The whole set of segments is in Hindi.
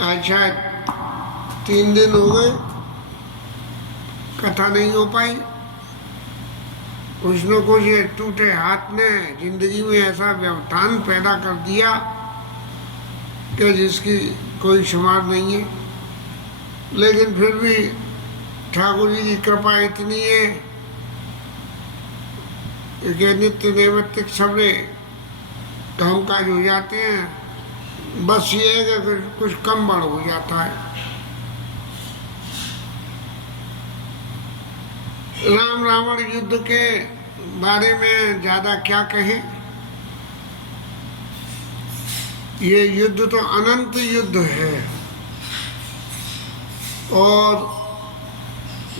अच्छा, 3 दिन हो गए, कथा नहीं हो पाई। कुछ न कुछ ये टूटे हाथ ने जिंदगी में ऐसा व्यवधान पैदा कर दिया कि जिसकी कोई शुमार नहीं है। लेकिन फिर भी ठाकुर जी की कृपा इतनी है कि नित्य नैमित्तिक सबरे काम काज हो जाते हैं। बस ये है कि कुछ कम बड़ हो जाता है। राम रावण युद्ध के बारे में ज्यादा क्या कहें। ये युद्ध तो अनंत युद्ध है और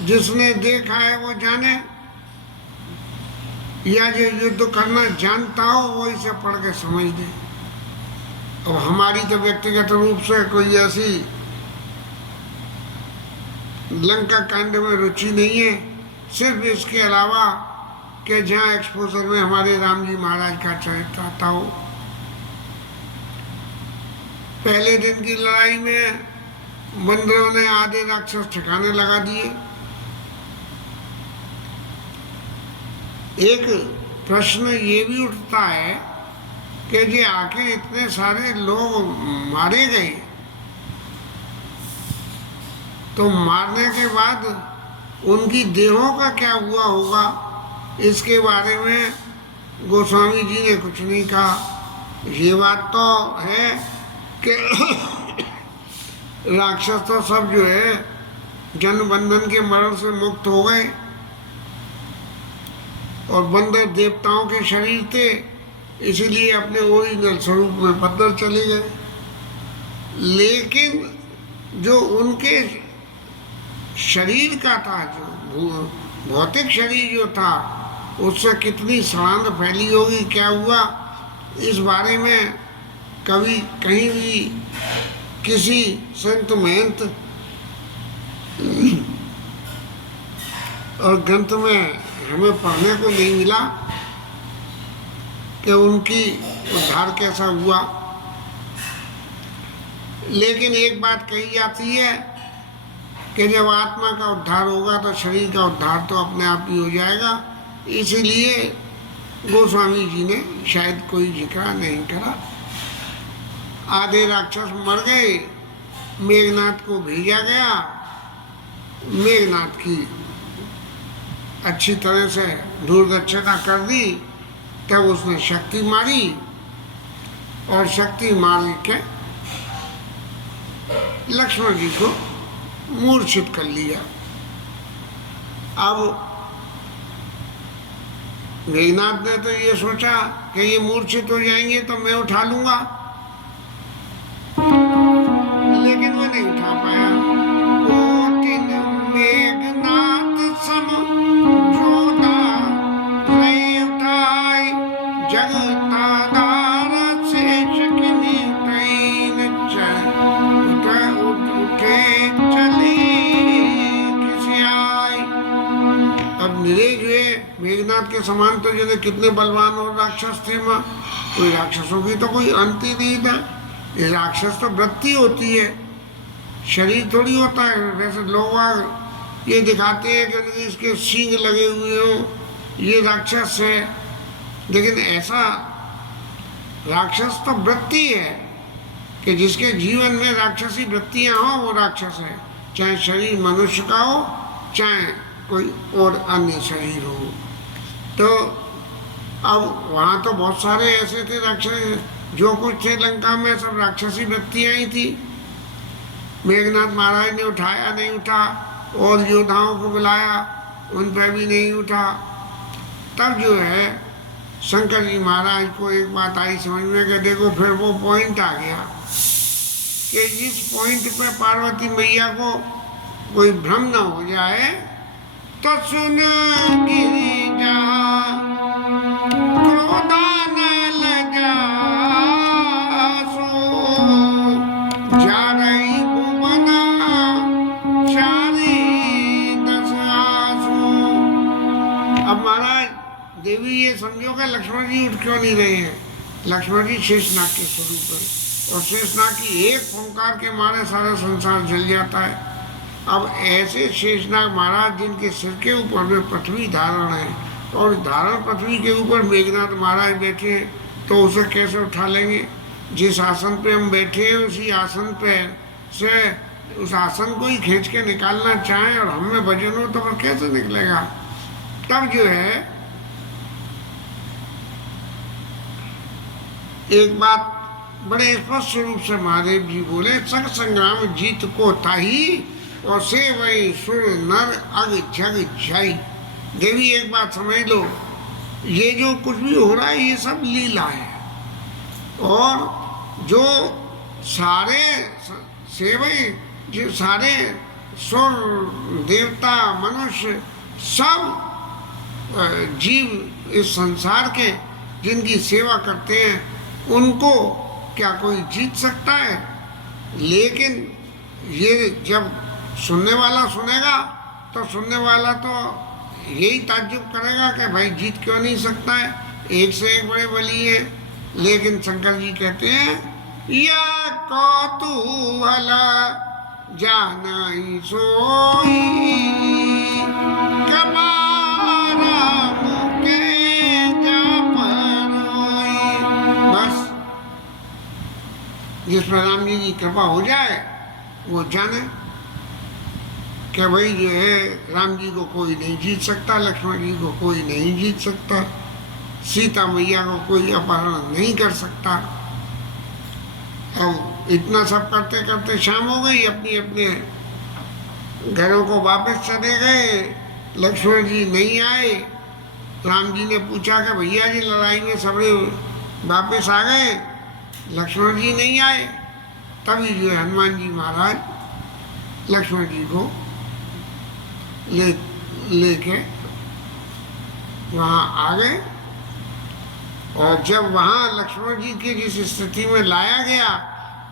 जिसने देखा है वो जाने, या जो युद्ध करना जानता हो वो इसे पढ़ के समझ दे। अब हमारी तो व्यक्तिगत रूप से कोई ऐसी लंका कांड में रुचि नहीं है, सिर्फ इसके अलावा कि जहाँ एक्सपोजर में हमारे राम जी महाराज का चरित्र आता हो। पहले दिन की लड़ाई में बंदरों ने आधे राक्षस ठिकाने लगा दिए। एक प्रश्न ये भी उठता है कि जी आखिर इतने सारे लोग मारे गए तो मारने के बाद उनकी देहों का क्या हुआ होगा। इसके बारे में गोस्वामी जी ने कुछ नहीं कहा। ये बात तो है कि राक्षस तो सब जो है जन्म बंधन के मरण से मुक्त हो गए और बंदर देवताओं के शरीर थे, इसीलिए अपने ओरिजिनल स्वरूप में बंदर चले गए। लेकिन जो उनके शरीर का था, जो भौतिक शरीर जो था, उससे कितनी सड़ांध फैली होगी, क्या हुआ, इस बारे में कभी कहीं भी किसी संत महंत और ग्रंथ में हमें पढ़ने को नहीं मिला कि उनकी उद्धार कैसा हुआ। लेकिन एक बात कही जाती है कि जब आत्मा का उद्धार होगा तो शरीर का उद्धार तो अपने आप ही हो जाएगा। इसीलिए गोस्वामी जी ने शायद कोई जिक्र नहीं करा। आधे राक्षस मर गए, मेघनाथ को भेजा गया। मेघनाथ की अच्छी तरह से दूरदक्षिणा कर दी, तब उसने शक्ति मारी और शक्ति मार के लक्ष्मण जी को मूर्छित कर लिया। अब मेघनाथ ने तो ये सोचा कि ये मूर्छित हो जाएंगे तो मैं उठा लूंगा, लेकिन वो नहीं उठा पाया। कोटिन मेघनाथ सम जोधा रहे उठाई, जगता दार शेष किनी तैन उठे चली किसी आई। अब निरेज हुए मेघनाथ के समान तो जैसे कितने बलवान और राक्षस थे वहाँ, कोई राक्षसों की तो कोई अंत ही नहीं था। ये राक्षस तो वृत्ति होती है, शरीर थोड़ी होता है। वैसे लोग ये दिखाते हैं कि इसके सींग लगे हुए हो, ये राक्षस है, लेकिन ऐसा राक्षस तो वृत्ति है कि जिसके जीवन में राक्षसी वृत्तियां हो वो राक्षस है, चाहे शरीर मनुष्य का हो चाहे कोई और अन्य शरीर हो। तो अब वहाँ तो बहुत सारे ऐसे थे राक्षस, जो कुछ थे लंका में सब राक्षसी वृत्तियां ही थी। मेघनाथ महाराज ने उठाया नहीं उठा, और योद्धाओं को बुलाया, उन पर भी नहीं उठा। तब जो है शंकर जी महाराज को एक बात आई समझ में कि देखो फिर वो पॉइंट आ गया कि जिस पॉइंट पे पार्वती मैया को कोई भ्रम न हो जाए तो सुन गिरिजा क्रोधान लजा सो जा रही भुवना चारी दस आसू। अब महाराज देवी ये समझो कि लक्ष्मण जी उठ क्यों नहीं रहे हैं। लक्ष्मण जी शेषनाग के स्वरूप है, और शेषनाग की एक फुंकार के मारे सारा संसार जल जाता है। अब ऐसे शेषनाग महाराज जिनके सिर के ऊपर में पृथ्वी धारण है और धारण पृथ्वी के ऊपर मेघनाथ महाराज बैठे हैं, तो उसे कैसे उठा लेंगे? जिस आसन पे हम बैठे हैं उसी आसन पे से उस आसन को ही खींच के निकालना चाहें और हम में वजन हो तो फिर कैसे निकलेगा? तब जो है एक बात बड़े स्पष्ट रूप से महादेव जी बोले, सग संग्राम जीत को ताही और से वही सुर नर अग जग जाई। देवी एक बात समझ लो, ये जो कुछ भी हो रहा है ये सब लीला है, और जो सारे सेवई जो सारे सुर देवता मनुष्य सब जीव इस संसार के जिनकी सेवा करते हैं उनको क्या कोई जीत सकता है? लेकिन ये जब सुनने वाला सुनेगा तो सुनने वाला तो यही ताज्जुब करेगा कि भाई जीत क्यों नहीं सकता है, एक से एक बड़े बली है। लेकिन शंकर जी कहते हैं या कौतूहल जानाई सोई कबारा मुके जा परोई। बस जिस पर राम जी की कृपा हो जाए वो जाने कि भाई जो है राम जी को कोई नहीं जीत सकता, लक्ष्मण जी को कोई नहीं जीत सकता, सीता मैया को कोई अपहरण नहीं कर सकता। अब इतना सब करते करते शाम हो गई, अपनी अपने घरों को वापस चले गए। लक्ष्मण जी नहीं आए। राम जी ने पूछा कि भैया जी लड़ाई में सबरे वापस आ गए, लक्ष्मण जी नहीं आए। तभी जो है हनुमान जी महाराज लक्ष्मण जी को लेके वहाँ आ गए। और जब वहाँ लक्ष्मण जी की जिस स्थिति में लाया गया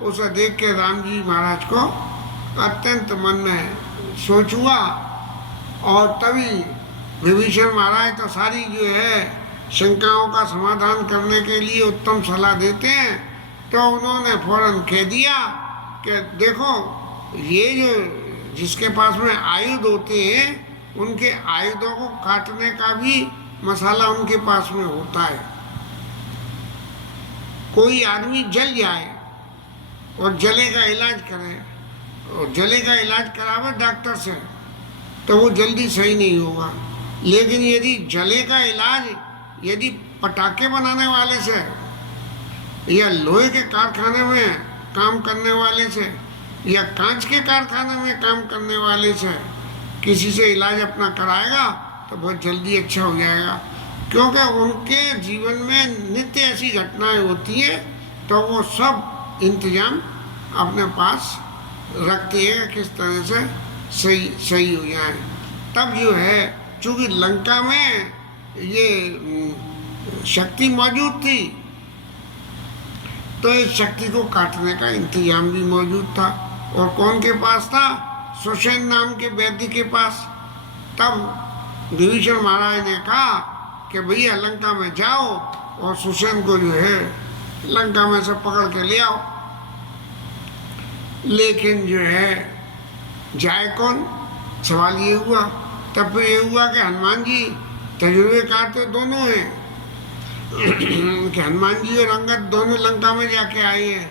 उसे देख के राम जी महाराज को अत्यंत मन में सोच हुआ। और तभी विभीषण महाराज तो सारी जो है शंकाओं का समाधान करने के लिए उत्तम सलाह देते हैं, तो उन्होंने फौरन कह दिया कि देखो ये जो जिसके पास में आयुध होते हैं उनके आयुधों को काटने का भी मसाला उनके पास में होता है। कोई आदमी जल जाए और जले का इलाज करे और जले का इलाज करावे डॉक्टर से तो वो जल्दी सही नहीं होगा। लेकिन यदि जले का इलाज यदि पटाखे बनाने वाले से या लोहे के कारखाने में काम करने वाले से या कांच के कारखाने में काम करने वाले से किसी से इलाज अपना कराएगा तो बहुत जल्दी अच्छा हो जाएगा, क्योंकि उनके जीवन में नित्य ऐसी घटनाएं होती है तो वो सब इंतजाम अपने पास रखती है किस तरह से सही हो जाए। तब जो है चूँकि लंका में ये शक्ति मौजूद थी तो इस शक्ति को काटने का इंतजाम भी मौजूद था। और कौन के पास था? सुषेण नाम के वैद्य के पास। तब विभीषण महाराज ने कहा कि भैया लंका में जाओ और सुषेण को जो है लंका में से पकड़ के ले आओ। लेकिन जो है जाए कौन? सवाल ये हुआ। तब फिर ये हुआ कि हनुमान जी तजुर्बेकार तो दोनों हैं कि हनुमान जी और अंगद दोनों लंका में जाके आए हैं,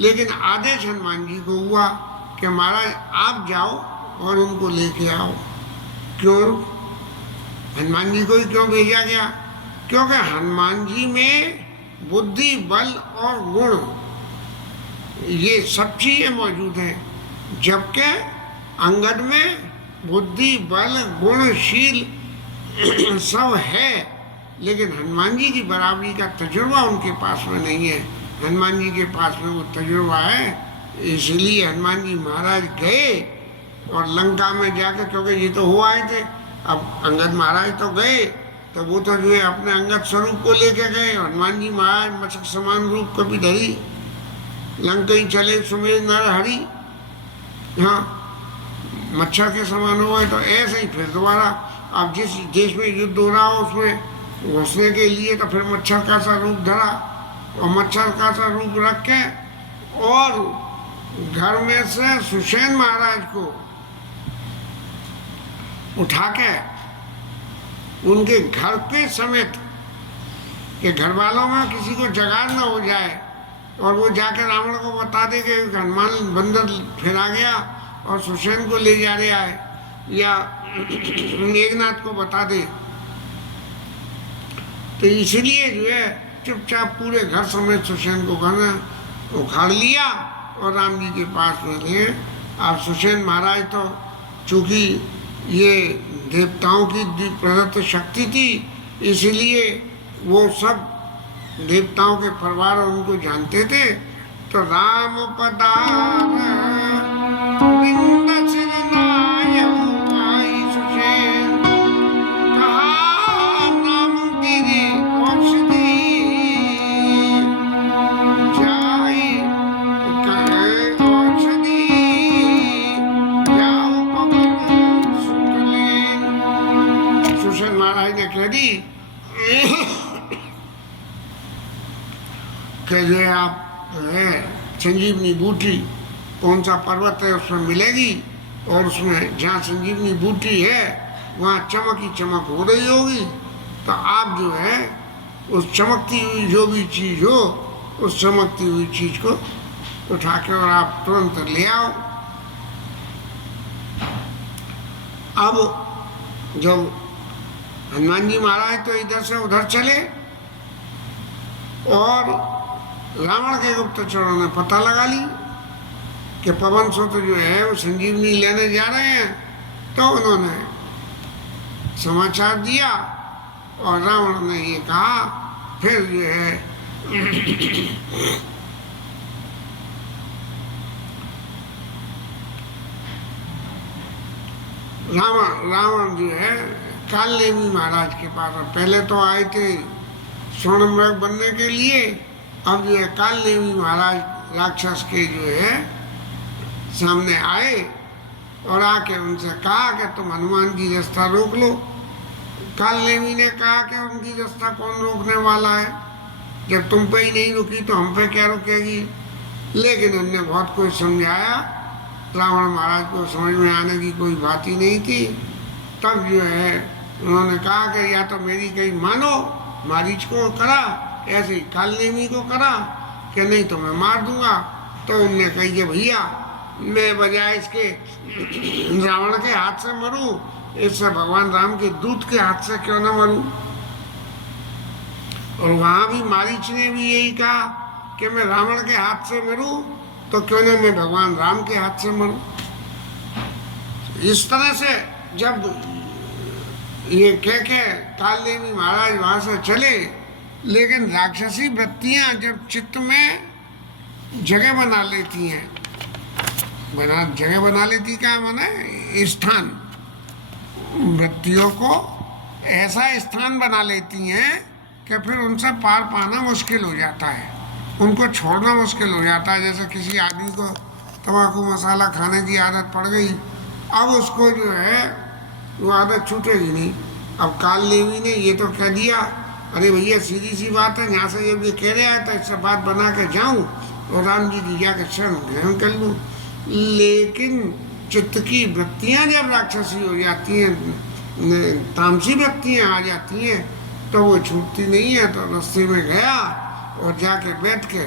लेकिन आदेश हनुमान जी को हुआ कि महाराज आप जाओ और उनको लेके आओ। क्यों? हनुमान जी को ही क्यों भेजा गया? क्योंकि हनुमान जी में बुद्धि बल और गुण ये सब चीज़ें मौजूद हैं, जबकि अंगद में बुद्धि बल गुणशील सब है, लेकिन हनुमान जी की बराबरी का तजुर्बा उनके पास में नहीं है। हनुमान जी के पास में वो तजुर्बा है, इसलिए हनुमान जी महाराज गए और लंका में जाकर, क्योंकि ये तो हो आए थे, अब अंगद महाराज तो गए तो वो तो जो है अपने अंगद स्वरूप को लेके गए। हनुमान जी महाराज मशक समान रूप कभी धरी, लंकई चले सुमेर नर हरि। हाँ, मच्छर के समान हुआ तो ऐसे ही फिर दोबारा अब जिस देश में युद्ध हो रहा हो उसमें घुसने के लिए तो फिर मच्छर का सा रूप धरा और मच्छर का सा रूप रख के और घर में से सुषेण महाराज को उठा के उनके घर के समेत, कि घर वालों में किसी को जगाड़ न हो जाए, और वो जाकर रावण को बता दे कि हनुमान बंदर फिर आ गया और सुषेण को ले जा रहा है, या मेघनाथ को बता दे। तो इसलिए जो है चुपचाप पूरे घर समेत सुषेण को घर उखाड़ लिया और राम जी के पास में लिए। अब सुषेण महाराज तो चूंकि ये देवताओं की प्रदत्त शक्ति थी, इसलिए वो सब देवताओं के परिवार उनको जानते थे। तो राम पधार बिंद सिर नायक आई सुषेण, कहा नाम गिरी औषधि, जाई कहे औषधि, जाओ पवन सुतलेन। सुषेण महाराज ने कह दी कि जो आप है संजीवनी बूटी कौन सा पर्वत है उसमें मिलेगी, और उसमें जहाँ संजीवनी बूटी है वहाँ चमक ही चमक हो रही होगी। तो आप जो है उस चमकती हुई जो भी चीज़ हो, उस चमकती हुई चीज़ को उठा के और आप तुरंत ले आओ। अब जब हनुमान जी महाराज तो इधर से उधर चले, और रावण के गुप्तचरों ने पता लगा ली कि पवन सुत जो है वो संजीवनी लेने जा रहे हैं। तो उन्होंने समाचार दिया और रावण ने ये कहा, फिर जो है रावण जो है कालनेमी महाराज के पास, पहले तो आए थे स्वर्णमृग बनने के लिए, अब जो है कालनेमी महाराज राक्षस के जो है सामने आए और आके उनसे कहा कि तुम हनुमान की रास्ता रोक लो। कालनेमी ने कहा कि उनकी रास्ता कौन रोकने वाला है, जब तुम पे ही नहीं रुकी तो हम पे क्या रुकेगी। लेकिन उनने बहुत कुछ समझाया, रावण महाराज को समझ में आने की कोई बात ही नहीं थी। तब जो है उन्होंने कहा कि या तो मेरी कहीं मानो, मारीच को करा, ऐसे कालनेमी को करा, कि नहीं तो मैं मार दूंगा। तो उनने कही कि भैया मैं बजाय इसके रावण के हाथ से मरूं, इससे भगवान राम के दूत के हाथ से क्यों ना मरूं। और वहां भी मारीच ने भी यही कहा कि मैं रावण के हाथ से मरूं तो क्यों ना मैं भगवान राम के हाथ से मरूं। इस तरह से जब ये कह के कालनेमी महाराज वहां से चले, लेकिन राक्षसी वृत्तियां जब चित्त में जगह बना लेती हैं, जगह बना लेती क्या माने स्थान, वृत्तियों को ऐसा स्थान बना लेती हैं कि फिर उनसे पार पाना मुश्किल हो जाता है, उनको छोड़ना मुश्किल हो जाता है। जैसे किसी आदमी को तम्बाकू मसाला खाने की आदत पड़ गई, अब उसको जो है वो आदत छूटेगी नहीं। अब कालनेमी ने ये तो कह दिया, अरे भैया सीधी सी बात है, यहाँ से जब ये कह रहा है तो इससे बात बना के जाऊँ और राम जी की जाकर शरण ग्रहण कर लूँ। लेकिन चित्त की वृत्तियाँ जब राक्षसी हो जाती हैं, तामसी वृत्तियाँ आ जाती हैं, तो वो छूटती नहीं है। तो रास्ते में गया और जाके बैठ के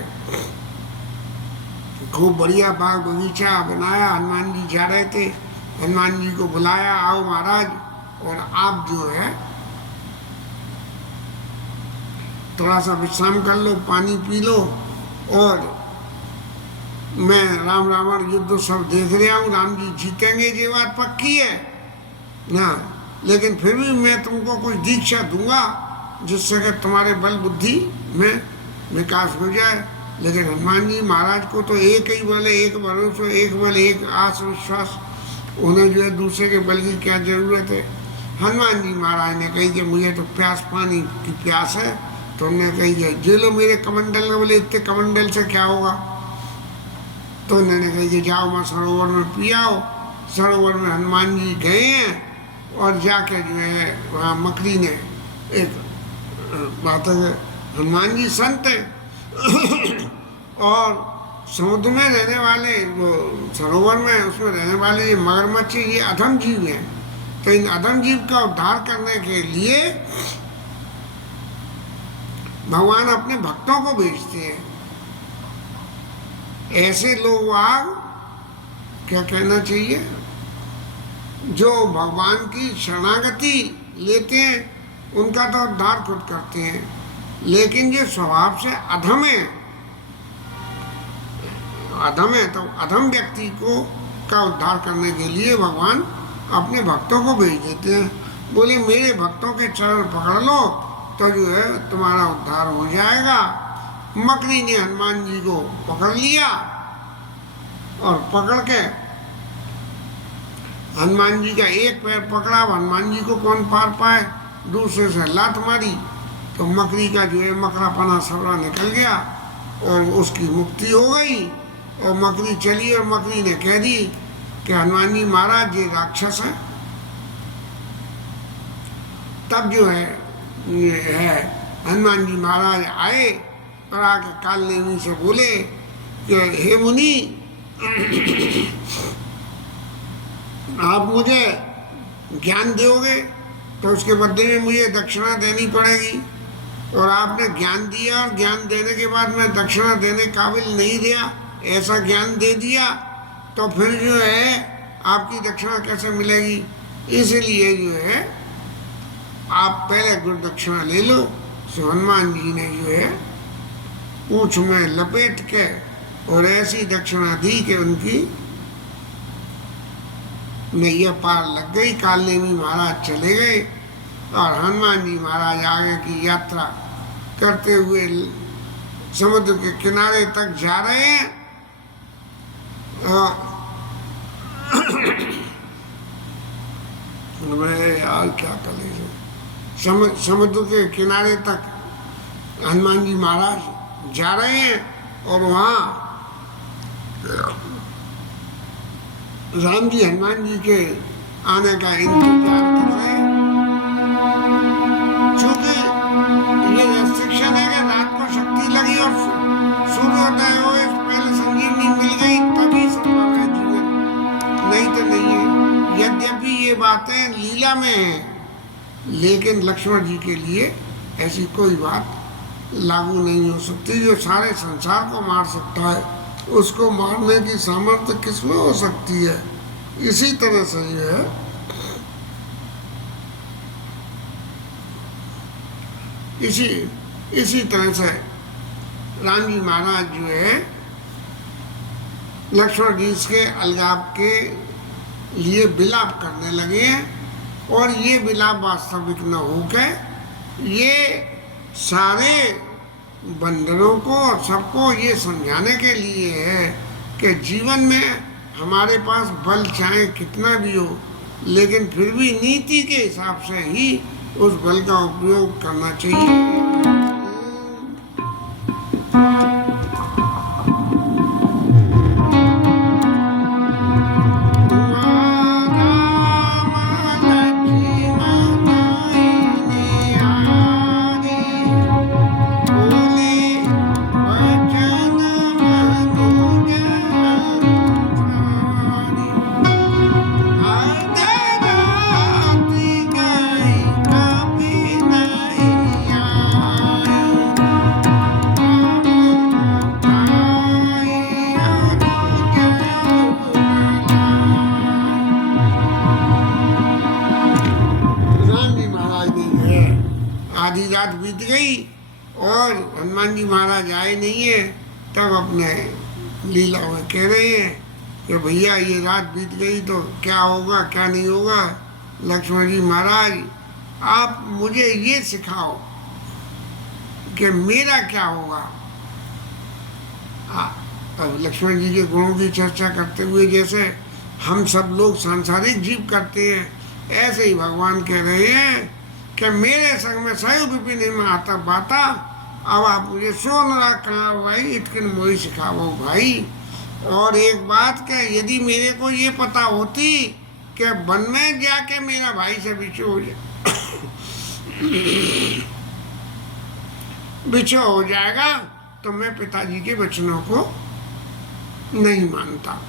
खूब बढ़िया बाग बगीचा बनाया। हनुमान जी जा रहे थे, हनुमान जी को बुलाया, आओ महाराज और आप जो है थोड़ा सा विश्राम कर लो, पानी पी लो, और मैं राम रावण युद्ध सब देख रहा हूँ, राम जी जीतेंगे ये बात पक्की है ना, लेकिन फिर भी मैं तुमको कुछ दीक्षा दूंगा जिससे कि तुम्हारे बल बुद्धि में विकास हो जाए। लेकिन हनुमान जी महाराज को तो एक ही बल है, एक भरोसा, एक बल, एक आस विश्वास, उन्हें जो है दूसरे के बल की क्या जरूरत है। हनुमान जी महाराज ने कही कि मुझे तो प्यास, पानी की प्यास है। तो उन्होंने कही कि जे लो मेरे कमंडल में। बोले इतने कमंडल से क्या होगा। तो उन्होंने कही कि जाओ मैं सरोवर में पी आओ। सरोवर में हनुमान जी गए हैं और जाके जो है वहाँ मकड़ी ने एक बात है, हनुमान जी संत हैं और समुद्र में रहने वाले, वो सरोवर में उसमें रहने वाले ये मगरमच्छ, ये अधम जीव हैं। तो इन अधम जीव का उद्धार करने के लिए भगवान अपने भक्तों को भेजते हैं। ऐसे लोग आज क्या कहना चाहिए, जो भगवान की शरणागति लेते हैं उनका तो उद्धार खुद करते हैं, लेकिन जो स्वभाव से अधम है तो अधम व्यक्ति को का उद्धार करने के लिए भगवान अपने भक्तों को भेज देते हैं। बोले मेरे भक्तों के चरण पकड़ लो तो जो है तुम्हारा उद्धार हो जाएगा। मकड़ी ने हनुमान जी को पकड़ लिया और पकड़ के हनुमान जी का एक पैर पकड़ा, हनुमान जी को कौन पार पाए, दूसरे से लात मारी तो मकड़ी का जो है मकड़ापना सबरा निकल गया और उसकी मुक्ति हो गई। और मकड़ी चली और मकड़ी ने कह दी कि हनुमान जी महाराज ये राक्षस है। तब जो है ये है हनुमान जी महाराज आए और आके कालनेमी से बोले कि हे मुनि, आप मुझे ज्ञान दोगे तो उसके बदले में मुझे दक्षिणा देनी पड़ेगी। और आपने ज्ञान दिया और ज्ञान देने के बाद मैं दक्षिणा देने काबिल नहीं दिया, ऐसा ज्ञान दे दिया तो फिर जो है आपकी दक्षिणा कैसे मिलेगी। इसलिए जो है आप पहले गुरु दक्षिणा ले लो। सो हनुमान जी ने जो है पूंछ में लपेट के और ऐसी दक्षिणा दी कि उनकी नैया पार लग गई। कालनेमी महाराज चले गए और हनुमान जी महाराज आगे की यात्रा करते हुए समुद्र के किनारे तक जा रहे हैं। यार क्या करें, समुद्र के किनारे तक हनुमान जी महाराज जा रहे हैं और वहाँ राम जी हनुमान जी के आने का इंतजार कर रहे हैं। चूंकि ये रेस्ट्रिक्शन है कि रात को शक्ति लगी और सूर्योदय हो पहले संजीवनी मिल गई तभी संभव है जीवन, नहीं तो नहीं है। यद्यपि ये बातें लीला में हैं, लेकिन लक्ष्मण जी के लिए ऐसी कोई बात लागू नहीं हो सकती। जो सारे संसार को मार सकता है उसको मारने की सामर्थ्य किसमें हो सकती है। इसी तरह से ये है, इसी तरह से राम जी महाराज जो है लक्ष्मण जी के अलगाव के लिए विलाप करने लगे हैं। और ये विलाप वास्तविक न होकर ये सारे बंदरों को और सबको ये समझाने के लिए है कि जीवन में हमारे पास बल चाहे कितना भी हो, लेकिन फिर भी नीति के हिसाब से ही उस बल का उपयोग करना चाहिए। आधी रात बीत गई और हनुमान जी महाराज आए नहीं है। तब अपने लीला में कह रहे हैं कि भैया ये रात बीत गई तो क्या होगा क्या नहीं होगा। लक्ष्मण जी महाराज आप मुझे ये सिखाओ कि मेरा क्या होगा। अब लक्ष्मण जी के गुणों की चर्चा करते हुए जैसे हम सब लोग सांसारिक जीव करते हैं, ऐसे ही भगवान कह रहे हैं कि मेरे संग में सही विपिन में आता बाता। अब आप मुझे सोन रखा भाई, इतकिन मोही सिखाओ भाई। और एक बात कि यदि मेरे को ये पता होती कि वन में जाके मेरा भाई से बिछो हो जाए बिछो हो जाएगा तो मैं पिताजी के वचनों को नहीं मानता।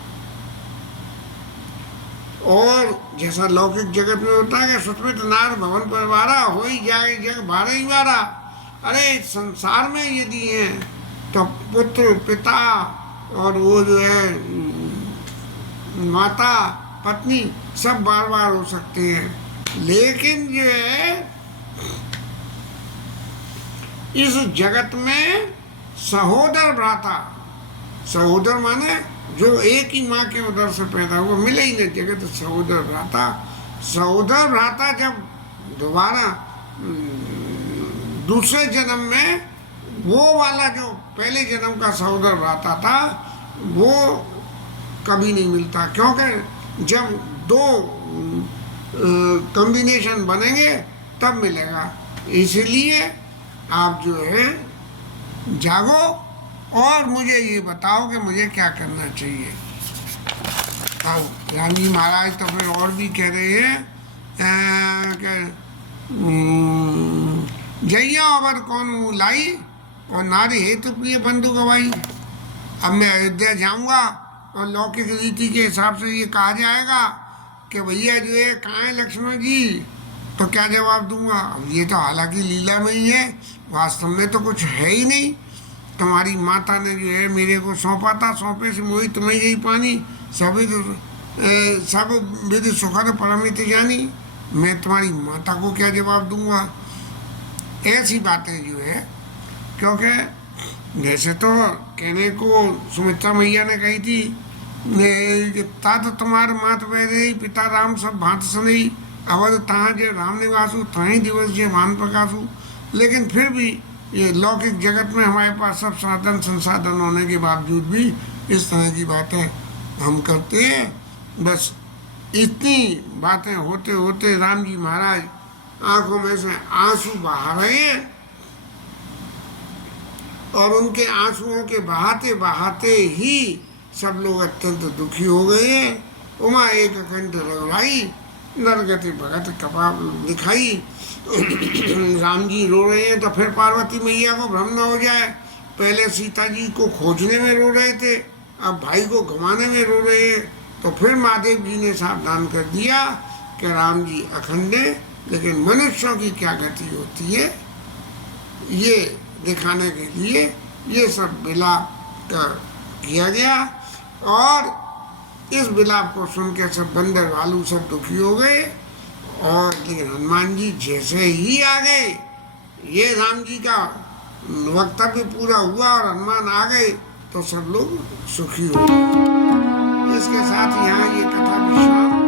और जैसा लौकिक जगत में होता है कि सुष्मित नार भवन परिवारा हो ही जाए जग भारे ही वारा। अरे संसार में यदि है तो पुत्र पिता और वो जो है माता पत्नी सब बार बार हो सकते हैं, लेकिन जो है इस जगत में सहोदर भ्राता, सहोदर माने जो एक ही माँ के उदर से पैदा हुआ, मिले ही नहीं जगत सहोदर भ्राता। सहोदर भ्राता जब दोबारा दूसरे जन्म में वो वाला जो पहले जन्म का सहोदर भ्राता था वो कभी नहीं मिलता, क्योंकि जब दो कॉम्बिनेशन बनेंगे तब मिलेगा। इसलिए आप जो है जागो और मुझे ये बताओ कि मुझे क्या करना चाहिए। राम जी महाराज तो फिर और भी कह रहे हैं कि जैया अवर कौन मुँह लाई और नारी हेतु प्रिय बंधु गवाई। अब मैं अयोध्या जाऊंगा और लौकिक रीति के हिसाब से ये कहा जाएगा कि भैया जो है कहाँ है लक्ष्मण जी, तो क्या जवाब दूंगा। अब ये तो हालांकि लीला में ही है, वास्तव में तो कुछ है ही नहीं। तुम्हारी माता ने जो है मेरे को सौंपा था, सौंपे से मोही तुम्हें यही पानी, सब विधि सुखद परमित जानी। मैं तुम्हारी माता को क्या जवाब दूंगा। ऐसी बातें जो है, क्योंकि जैसे तो कहने को सुमित्रा मैया ने कही थी तात तुम्हारे मात वैदे पिता राम सब भांत सनई अवध तहाँ जे राम निवासु तहीं दिवस जे भान प्रकाशु। लेकिन फिर भी ये लौकिक जगत में हमारे पास सब साधन संसाधन होने के बावजूद भी इस तरह की बातें हम करते हैं। बस इतनी बातें होते होते राम जी महाराज आंखों में से आंसू बहा रहे हैं और उनके आंसुओं के बहाते बहाते ही सब लोग अत्यंत दुखी हो गए हैं। उमा एक कंठ रघुराई नरगति भगत कपा दिखाई। राम जी रो रहे हैं तो फिर पार्वती मैया को भ्रम न हो जाए। पहले सीता जी को खोजने में रो रहे थे, अब भाई को घुमाने में रो रहे हैं। तो फिर महादेव जी ने सावधान कर दिया कि राम जी अखंड है, लेकिन मनुष्यों की क्या गति होती है ये दिखाने के लिए ये सब विलाप किया गया। और इस विलाप को सुन के सब बंदर भालू सब दुखी हो गए। और लेकिन हनुमान जी जैसे ही आ गए, ये राम जी का वक्तव्य पूरा हुआ और हनुमान आ गए तो सब लोग सुखी हो गए। इसके साथ यहाँ ये कथा विश्राम